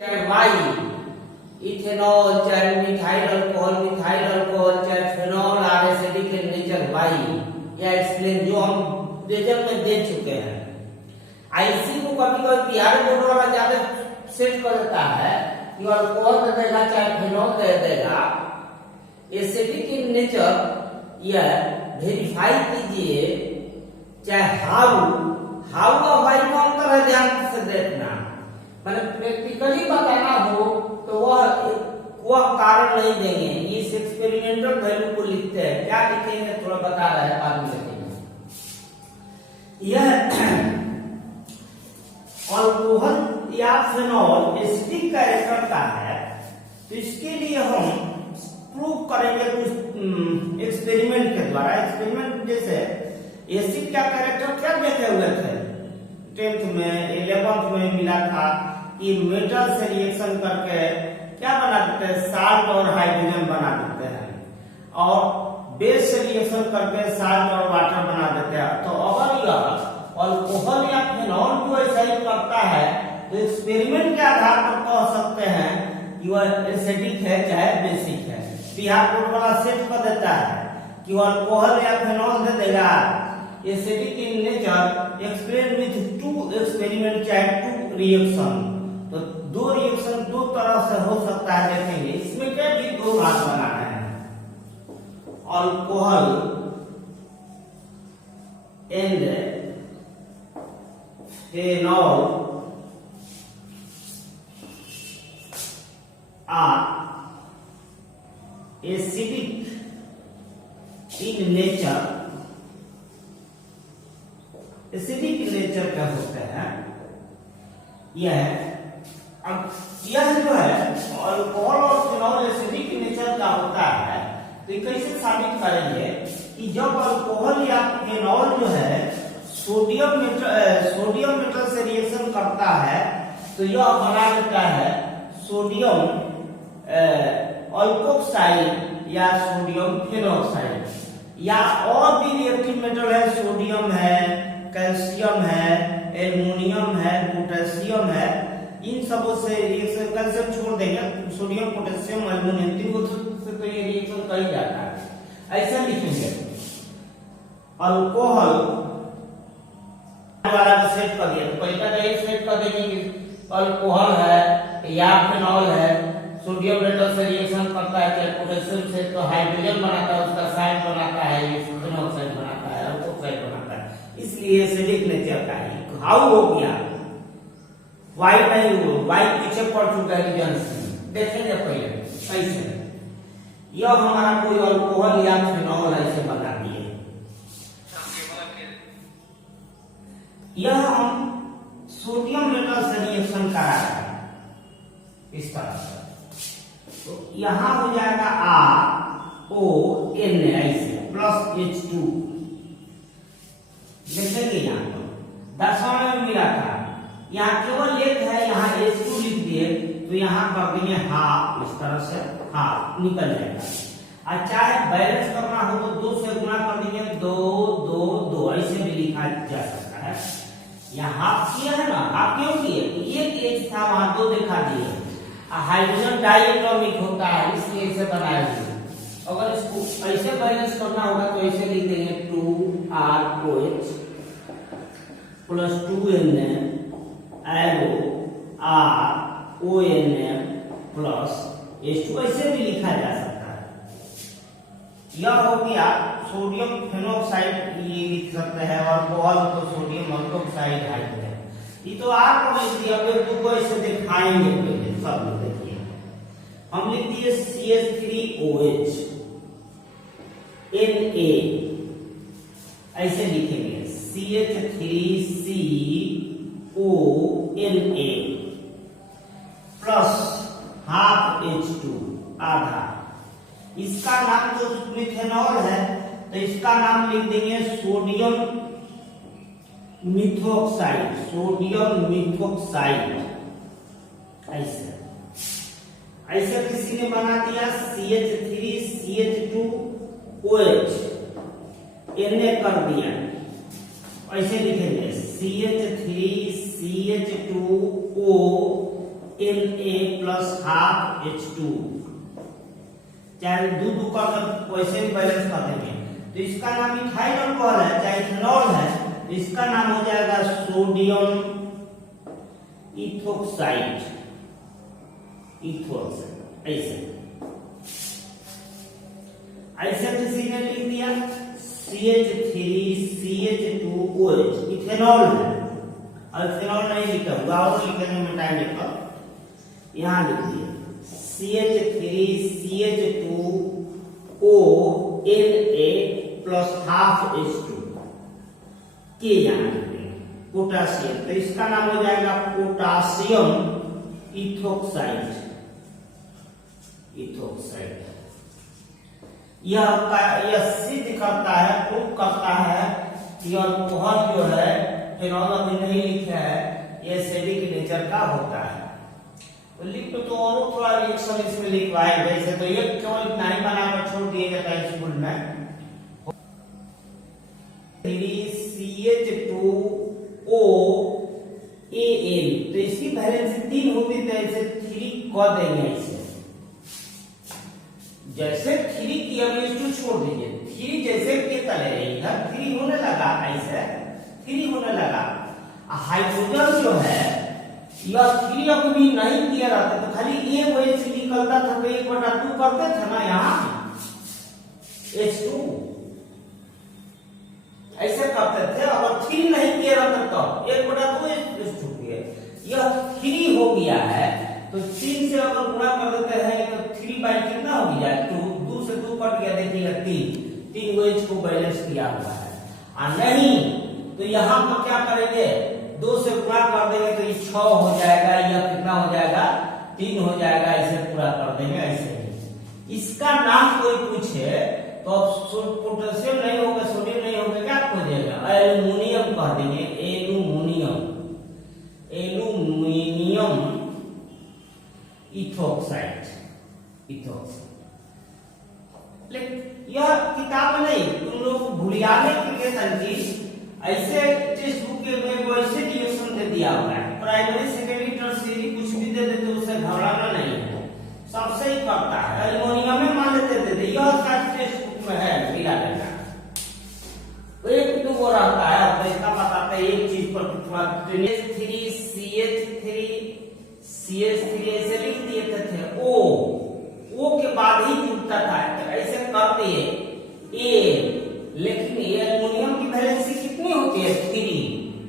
चाहे why ethanol चाहे methyl alcohol चाहे phenol are acidic in nature why या एक्सप्लेन जो हम रिजल्ट में दे चुके हैं। आईसी को कभी कभी बिहार बोर्ड वाला ज्यादा सेट कर देता है कि अल्कोहल दे देगा चाहे फिनॉल दे देगा, एसिडिक इन नेचर यह वेरीफाई कीजिए चाहे हाउ और वाई में अंतर है, ध्यान से देखना। मतलब प्रैक्टिकली बताना हो तो वह कारण नहीं देंगे, इस एक्सपेरिमेंटल वैल्यू को लिखते हैं। क्या लिखेंगे थोड़ा बता रहा है, बाद में लिखेंगे। यह अल्कोहल या फिनॉल एसिडिक कैरेक्टर का है, तो इसके लिए हम प्रूव करेंगे कुछ एक्सपेरिमेंट के द्वारा। एक्सपेरिमेंट जैसे एसिड का कैरेक्टर क्या देखे हुए थे 10th में 11th में मिला था कि मेटल से रिएक्शन करके क्या बना देते हैं, साल्ट और हाइड्रोजन बना देते हैं, और बेस से रिएक्शन करके साल्ट और वाटर बना देते हैं। तो अगर यह अल्कोहल या फिनॉल भी ऐसा ही करता है तो एक्सपेरिमेंट के आधार पर कह सकते हैं कि वह एसिडिक है चाहे बेसिक है। बिहार बोर्ड वाला सेट कर देता है कि वह अल्कोहल या फिनॉल दे देगा acidic in nature explain with 2 experiment चाहे 2 रिएक्शन। तो 2 रिएक्शन 2 तरह से हो सकता है, देखेंगे। इसमें क्या भी 2 भाग बनाना है, alcohol and phenol are acidic in nature. Acidic nature क्या होता है, यह जो है अल्कोहल और फिनॉल एसिडिक नेचर का होता है। तो ये कैसे साबित करेंगे कि जब अल्कोहल या फिनॉल जो है सोडियम मेटल से रिएक्शन करता है तो यह बना देता है सोडियम अल्कोक्साइड या सोडियम फेनोक्साइड, या और भी रिएक्टिव मेटल है, सोडियम है, कैल्शियम है, एल्युमिनियम है, पोटेशियम है। इन सबों से रिएक्शन कैल्शियम छोड़ देंगे, सोडियम पोटेशियम एल्युमिनियम तीनों से तो ये रिएक्शन कर ही जाता है। ऐसा लिखेंगे अल्कोहल वाला सेट कर दिया, तो पहले का एक सेट कर देंगे कि अल्कोहल है या फिनॉल है, सोडियम मेटल से रिएक्शन करता है चाहे पोटेशियम से, तो हाइड्रोजन बनाता है, उसका साइड बनाता है, ये फिनॉक्साइड बनाता है, अल्कोक्साइड बनाता है। इसलिए एसिडिक नेचर का है। हाउ हो गया, वाई नहीं हो, वाई पीछे पड़ चुका है रीजन से। देखेंगे पहले कैसे यह हमारा कोई अल्कोहल या फिनॉल ऐसे बता दिए। यह हम सोडियम मेटल से रिएक्शन करा है इस तरह से, तो यहां हो जाएगा RON ऐसे प्लस H2। देखेंगे यहाँ पर 10वां में मिला था, यहाँ केवल एक है, यहाँ H2 लिख दिए तो यहाँ कर देंगे हाफ, इस तरह से हाफ निकल जाएगा। और चाहे बैलेंस करना हो तो 2 से गुणा कर देंगे, 2 2 2 ऐसे भी लिखा जा सकता है। यहाँ हाफ किया है ना, हाफ क्यों किए, एक H था वहां 2 दिखा दिए। हाइड्रोजन डाइएटॉमिक होता है इसलिए इसे बनाया गया। अगर इसको ऐसे बैलेंस करना होगा तो ऐसे लिख देंगे 2ROH plus 2NM arrow RONM plus H2, ऐसे भी लिखा जा सकता है। यह हो गया सोडियम फेनोक्साइड, ये लिख सकते हैं, और अल्कोहल तो सोडियम अल्कोक्साइड हाइड्रोजन। ये तो आप लिख दिया, अब एक को ऐसे दिखाएंगे पहले सब लोग। देखिए हम लिख दिए CH3OH Na, ऐसे लिखेंगे CH3CONA प्लस हाफ H2 आधा। इसका नाम तो मिथेनॉल है तो इसका नाम लिख देंगे सोडियम मिथोक्साइड, सोडियम मिथोक्साइड। ऐसे किसी ने बना दिया CH3CH2OH Na कर दिया, ऐसे लिखेंगे CH3CH2O Na plus half H2, चाहे दूध का वैसे भी बैलेंस कर देंगे। तो इसका नाम इथाइल अल्कोहल है, चाहे इथेनॉल है, तो इसका नाम हो जाएगा सोडियम इथोक्साइड। ऐसे किसी ने लिख दिया CH3CH2OH, इथेनॉल है। इथेनॉल नहीं लिखा हुआ और लिखने में टाइम लगेगा, यहाँ लिख दिया CH3CH2ONA प्लस हाफ H2 के यहाँ पोटासियम, तो इसका नाम हो जाएगा पोटासियम इथोक्साइड। यह सिद्ध करता है, प्रूव करता है कि अल्कोहल जो है, फिनॉल अभी नहीं लिखा है, ये एसिडिक नेचर का होता है। तो लिख तो और थोड़ा रिएक्शन इसमें लिखवाए, वैसे तो ये केवल इतना ही बनाकर छोड़ दिया जाता है स्कूल में। CH2OAl, तो इसकी वैलेंसी 3 होती है, तो ऐसे 3 कर देंगे इसे। जैसे 3 की अब H2 छोड़ दीजिए, 3 जैसे के तले इधर 3 होने लगा, ऐसे 3 होने लगा। हाइड्रोजन जो है यह 3 अब भी नहीं किया रहता, तो खाली ये वही से निकलता था, तो 1/2 करते थे ना यहाँ H2, ऐसे करते थे। अगर 3 नहीं किया रहता तो 1/2 H2 किए, यह 3 हो गया है, तो 3 से अगर गुणा कर देते हैं तो 3 बाई कितना हो गया, 2 से 2 कट गया, देखिएगा 3 को H को बैलेंस किया हुआ है। और नहीं तो यहाँ पर क्या करेंगे, 2 से गुणा कर देंगे तो ये 6 हो जाएगा, यह कितना हो जाएगा, 3 हो जाएगा, ऐसे पूरा कर देंगे ऐसे ही। इसका नाम कोई पूछे तो पोटेशियम नहीं होगा, सोडियम नहीं होगा, क्या खोजेगा, एल्युमिनियम कह देंगे, एल्युमिनियम इथोक्साइड। लेकिन यह किताब नहीं, तुम लोग भूलियाने के लिए संकीर्ष ऐसे टेक्स्ट बुक में वैसे रिएक्शन दे दिया हुआ है, प्राइमरी सेकेंडरी टर्शियरी कुछ भी दे देते, उससे घबराना नहीं है, सबसे ही करता है। एल्युमिनियम में मान लेते थे, यह टेक्स्ट बुक में है मिला लेना, एक तो वो रहता है। अब इसका बताते हैं एक चीज पर, CH3 ऐसे लिख दिए थे, O के बाद ही जुड़ता था, ऐसे करते हैं A, लेकिन एल्युमिनियम की वैलेंसी कितनी होती है, 3,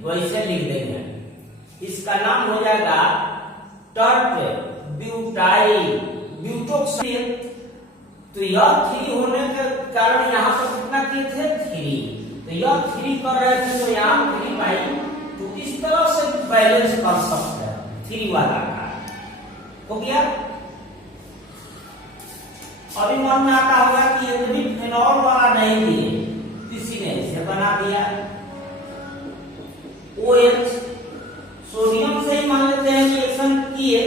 तो ऐसे लिख देंगे। इसका नाम हो जाएगा टर्ट ब्यूटोक्साइड। तो यह 3 होने के कारण यहाँ पर कितना किए थे, 3, तो यह 3 कर रहे थे, तो यहाँ 3 बाई, तो इस तरह से बैलेंस कर सकते हैं 3 वाला का, हो गया। अभी मन में आता होगा कि ये भी फिनॉल वाला नहीं दिए, किसी ने इसे बना दिया OH, सोडियम से ही मान लेते हैं रिएक्शन किए,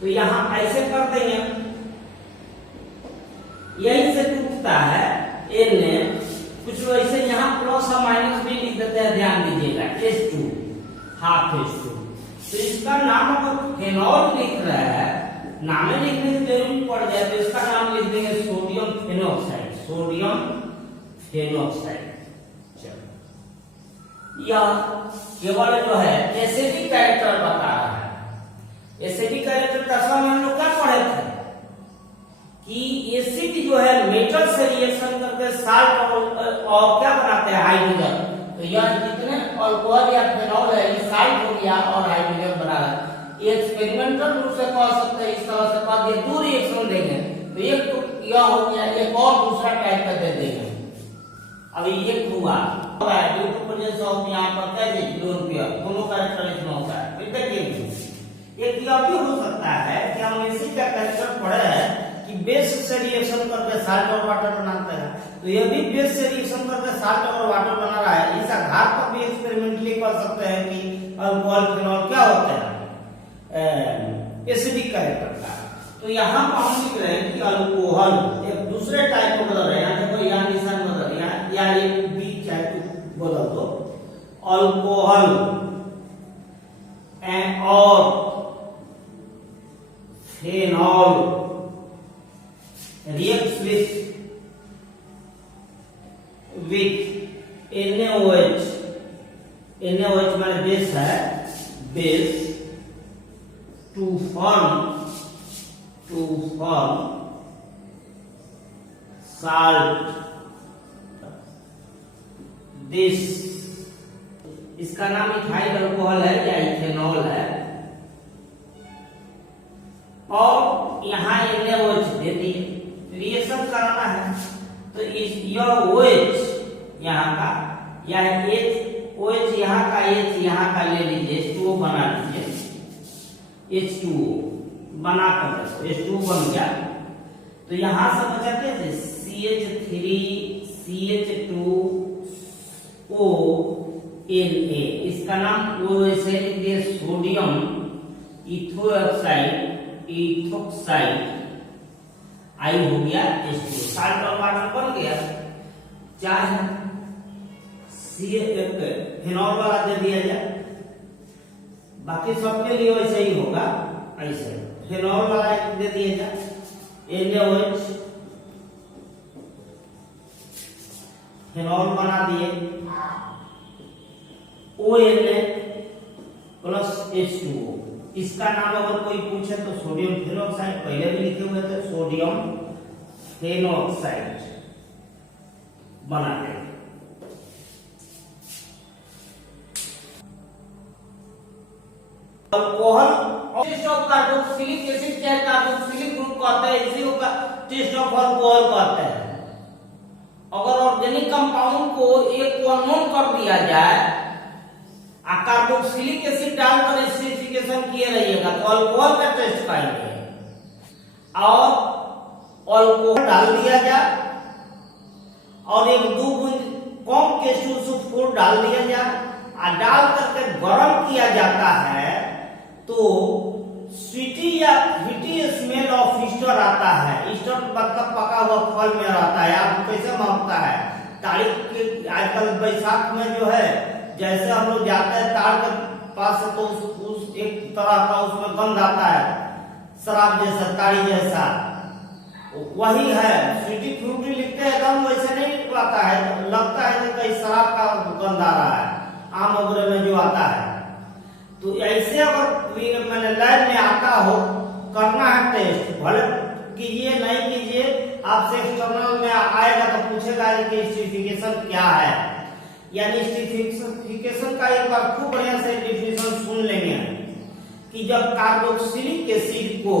तो यहाँ ऐसे कर देंगे, यही से टूटता है Na, कुछ लोग ऐसे यहाँ प्लस और माइनस भी लिख देते हैं, ध्यान दीजिएगा, H2 हाफ H2। तो इसका नाम अगर फिनॉल लिख रहा है, नाम लिखने की जरूरत पड़ जाए तो इसका नाम लिख देंगे सोडियम फेनोक्साइड। यह केवल जो है एसिडिक कैरेक्टर बता रहा है। एसिडिक कैरेक्टर का हम लोग क्या पढ़े थे कि एसिड जो है मेटल से रिएक्शन करके साल्ट और क्या बनाते हैं, हाइड्रोजन। तो यह जितने अल्कोहल या फिनॉल है, ये साल्ट हो गया और हाइड्रोजन बना रहा है। ये एक्सपेरिमेंटल रूप से कह सकते हैं, इस तरह से कर दिए, 2 रिएक्शन देंगे, तो एक तो यह हो गया, एक और दूसरा टाइप का दे देंगे। अभी ये हुआ यहाँ पर कैसे दोनों कैरेक्टर इसमें होता है, फिर देखिए एक यह भी हो सकता है कि हम इसी का कैरेक्टर पढ़े हैं कि बेस से रिएक्शन करके साल्ट और वाटर बनाते हैं, तो यह भी बेस से रिएक्शन करके साल्ट और वाटर बना रहा है। इस आधार पर भी एक्सपेरिमेंटली कर सकते हैं कि अल्कोहल फिनॉल क्या होता है, एसिडिक कैरेक्टर का। तो यहाँ पर हम लिख रहे हैं कि अल्कोहल एक दूसरे टाइप को बदल रहे हैं, देखो यहाँ निशान बदल रहे हैं, या एक बी चाहे तो बदल दो, अल्कोहल और phenol reacts with NaOH, NaOH माने बेस है, base to form salt. This, इसका नाम इथाइल अल्कोहल है या इथेनॉल है, और यहाँ NaOH दे दिए, रिएक्शन कराना है तो इस यह OH यहाँ का या OH यहाँ का H यहाँ का ले लीजिए, H2O बना लीजिए, H2O बना कर H2O बन गया, तो यहाँ से बचा क्या थे CH3CH2ONA, इसका नाम वो ऐसे लिख दिए सोडियम इथोक्साइड आई हो गया H2O, साल्ट और वाटर बन गया, चाहे फिनॉल वाला दे दिया जाए, बाकी सबके लिए वैसे ही होगा, ऐसे फिनॉल वाला एक दे दिया जाए, NaOH फिनॉल बना दिए, ONA प्लस H2O, इसका नाम अगर कोई पूछे तो सोडियम फेनोक्साइड, पहले भी लिखे हुए थे सोडियम फेनोक्साइड बना देंगे। Alcohol test of carboxylic acid क्या कार्बोक्सिलिक ग्रुप कहते हैं, इसी को टेस्ट ऑफ अल्कोहल कहते हैं। अगर ऑर्गेनिक कंपाउंड को एक को अननोन कर दिया जाए और कार्बोक्सिलिक एसिड डालकर एसिडिफिकेशन किए रहिएगा तो अल्कोहल का टेस्ट पाएंगे, और अल्कोहल डाल दिया जाए और एक दो बूंद कम H2SO4 डाल दिया जाए और डाल करके गर्म किया जाता है तो स्वीटी या हीटी स्मेल ऑफ ईस्टर आता है। ईस्टर मतलब पका हुआ फल में रहता है, आप कैसे महकता है, तारीख के आजकल बैसाख में जो है जैसे हम लोग जाते हैं ताड़ के पास से तो उस एक तरह का उसमें गंध आता है, शराब जैसा, ताड़ी जैसा, वही है। स्वीटी फ्रूटी लिखते हैं एकदम वैसे नहीं आता है, लगता है कि कहीं शराब का गंध आ रहा है, आम वगैरह में जो आता है। तो ऐसे अगर मैंने लैब में आता हो करना है टेस्ट, भले कीजिए नहीं कीजिए, आपसे एक्सटर्नल में आएगा तो पूछेगा कि एसिडिफिकेशन क्या है, यानी एसिडिफिकेशन का एक बार खूब बढ़िया से डेफिनेशन सुन लेंगे कि जब कार्बोक्सिलिक एसिड को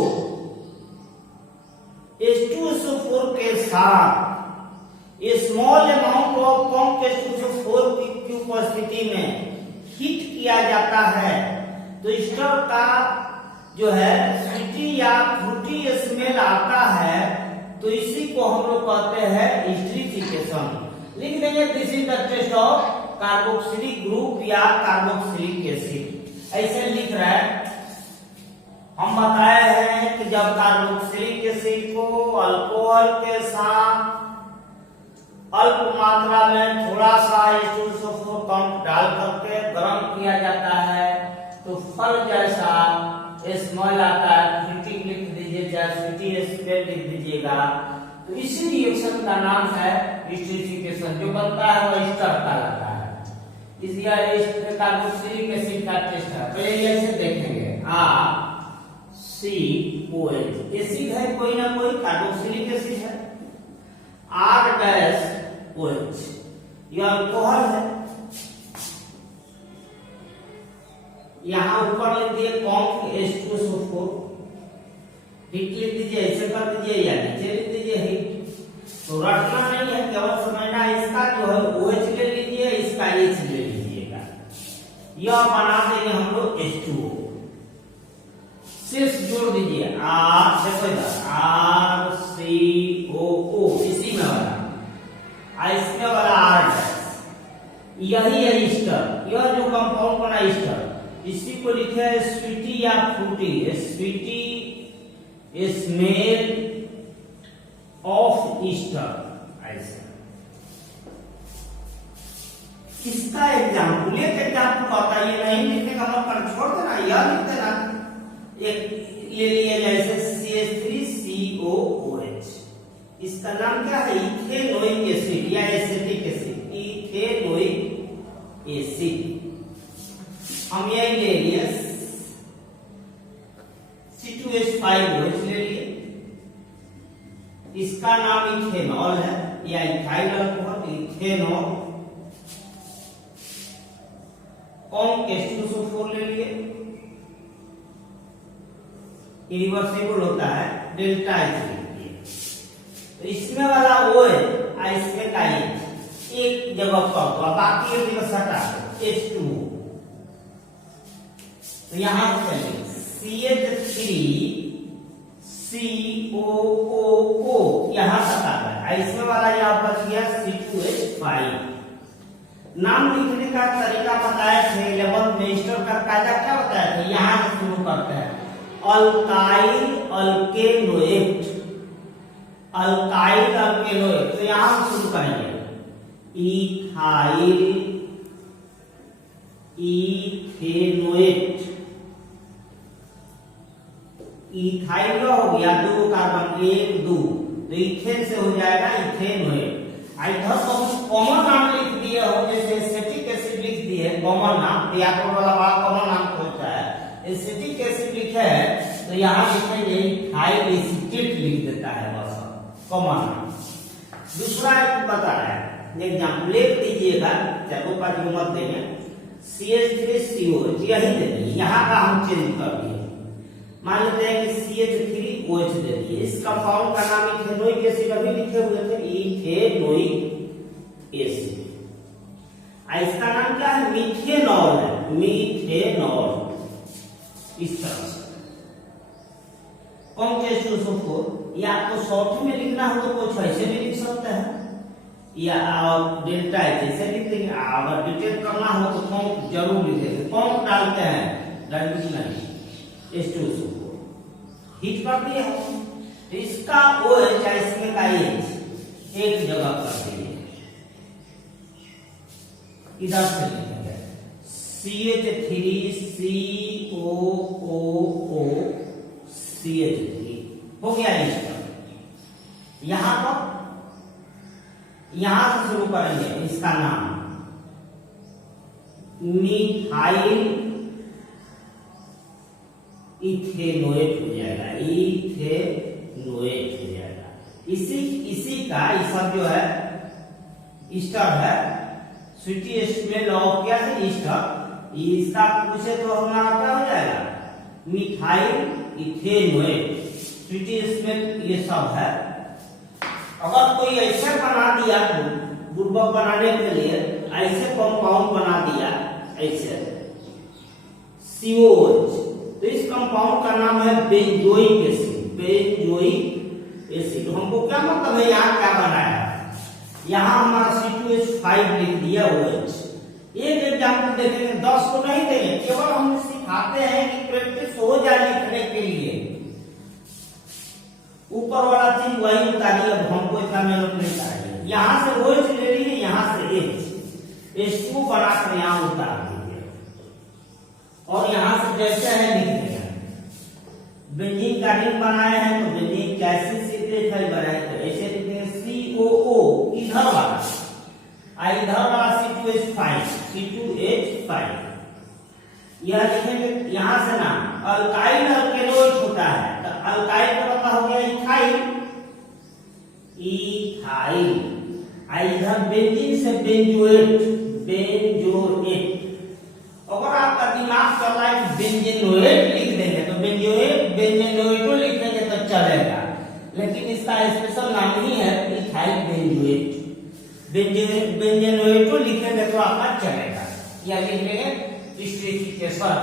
H2SO4 के साथ small amount of come H2SO4 की उपस्थिति में हीट किया जाता है तो ईस्टर का जो है स्वीटी या फ्रूटी स्मेल आता है, तो इसी को हम लोग कहते हैं एसिडिफिकेशन। लिख देंगे this is the test of carboxylic group या कार्बोक्सिलिक एसिड, ऐसे लिख रहा है। हम बताए हैं कि जब कार्बोक्सिलिक एसिड को अल्कोहल के साथ अल्प मात्रा में थोड़ा सा H2SO4 कम डाल करके गर्म किया जाता है तो फल जैसा स्मेल आता है, फ्रूटी लिख दीजिए या स्वीटी स्मेल लिख दीजिएगा, तो इसी रिएक्शन का नाम है एसिडिफिकेशन। जो बनता है वो ईस्टर कहलाता है। इसी कार्बोक्सिलिक एसिड का टेस्ट है, पहले ऐसे देखेंगे COH एसिड है, कोई ना कोई कार्बोक्सिलिक एसिड है, R-OH यह अल्कोहल है। यहाँ ऊपर लिख दिए कम H2SO4, हीट लिख दीजिए, ऐसे कर दीजिए या नीचे लिख दीजिए हीट, तो रटना नहीं है, केवल समझना इसका जो है OH ले लीजिए, इसका H ले लीजिएगा, यह बना देंगे हम लोग H2O। सिर्फ जोड़ दीजिए RCOO, इसी में वाला इसमें वाला R, यही है ईस्टर, यह जो कंपाउंड बना ईस्टर, इसी को लिखे है स्वीटी या fruity, sweety smell of ester. ऐसे इसका एग्जाम्पल, एक एग्जाम्पल बताइए, नहीं लिखने का मन कर छोड़ देना, यह लिख देना। एक ले लिए जैसे COOH। इसका नाम क्या है? इथेनोइक एसिड या एसिटिक एसिड, इथेनोइक एसिड। हम यही ले लिए C2H5OH ले लिए। इसका नाम इथेनॉल है या इथाइल अल्कोहल, इथेनॉल। कौन H2SO4 ले लिए, इरिवर्सिबल होता है, डेल्टा H ले लिए। तो इसमें वाला OH और इसमें का H एक जगह पर, तो बाकी एक जगह सटा H2O। तो यहां चलिए CH3 COOO यहां तक आ गया। इसमें वाला यहां बच गया C2H5। नाम लिखने का तरीका बताया थे 11th में। स्टर का कायदा क्या बताया था? यहां से शुरू करते हैं, अल्काइल अल्केनोएट, अल्काइल अल्केनोएट। तो यहां से शुरू करेंगे, इथाइल इथेनोएट। इथाइल का हो गया 2 कार्बन, 1 2, तो इथेन से हो जाएगा इथेनोएट। इधर तो कॉमन नाम लिख दिए हो, जैसे एसिटिक एसिड लिख दिए कॉमन नाम, या तो वाला बड़ा कॉमन नाम होता है। एसिटिक एसिड लिखे है तो यहाँ लिखेंगे इथाइल एसीटेट लिख देता है, बस कॉमन नाम। दूसरा एक बता रहा है, एग्जाम्पल लिख दीजिएगा, चारों का जो मत देंगे, CH3COH यही दे दिए, यहाँ का हम चेंज कर दिए। मान लेते हैं कि CH3OH दे दिए। इस कंपाउंड का नाम इथेनोइक एसिड अभी लिखे हुए थे, इथेनोइक एसिड। इसका नाम क्या है? मीथेनॉल है, मीथेनॉल। इस तरह से कौन H2SO4 या आपको शॉर्ट में लिखना हो तो कुछ ऐसे भी लिख सकते हैं, या डेल्टा H ऐसे लिख देंगे। अगर डिटेल करना हो तो कौन जरूर लिखेंगे। कौन डालते हैं? गणित नहीं, H2SO4 हिट कर दिए हम। तो इसका OH है, इसमें का H एक जगह कर दिए, इधर से लिखेंगे CH3COOO हो गया। इसका यहां पर यहां से शुरू करेंगे, इसका नाम मिथाइल इथेनोएट हो जाएगा, इथेनोएट हो जाएगा। इसी का ये सब जो है ईस्टर है, स्वीटी स्मेल ऑफ क्या है? ईस्टर। इसका पूछे तो हमारा क्या हो जाएगा? मिथाइल इथेनोएट, स्वीटी स्मेल ये सब है। अगर कोई ऐसे बना दिया बुर्बक बनाने के लिए, ऐसे कंपाउंड बना दिया ऐसे COOH, तो इस कंपाउंड का नाम है बेंजोइक एसिड, बेंजोइक एसिड। हमको क्या मतलब है, यहाँ क्या बनाया? यहाँ हमारा C2H5 लिख दिया OH। एक एग्जाम्पल देखेंगे, 10 को नहीं देंगे, केवल हम सिखाते हैं कि प्रैक्टिस हो जाए लिखने के लिए। ऊपर वाला चीज वही उतारिए, अब हमको इतना मेहनत नहीं चाहिए। यहाँ से OH ले लीजिए, यहाँ से H2 बनाकर यहाँ उतार दीजिए, और यहाँ से जैसे है लिख देंगे। बेंजीन का रिंग बनाए हैं तो बेंजीन कैसे C2H5 बनाए, तो ऐसे लिखेंगे COO इधर वाला, इधर वाला C2H5 यह लिखेंगे। यहाँ से ना अल्काइल अल्केनोइड होता है, तो अल्काइल का मतलब हो गया इथाइल, इथाइल। इधर बेंजीन से बेंजोएट, बेंजोएट। अगर आपका दिमाग चल रहा है कि बेंजेनोएट लिख देंगे तो बेंजोएट बेंजेनोएटो लिख देंगे तो चलेगा, लेकिन इसका स्पेशल नाम ही है इथाइल बेंजोएट। बेंजेनोएटो लिखेंगे तो आपका चलेगा, या लिख देंगे स्टेटिफिकेशन।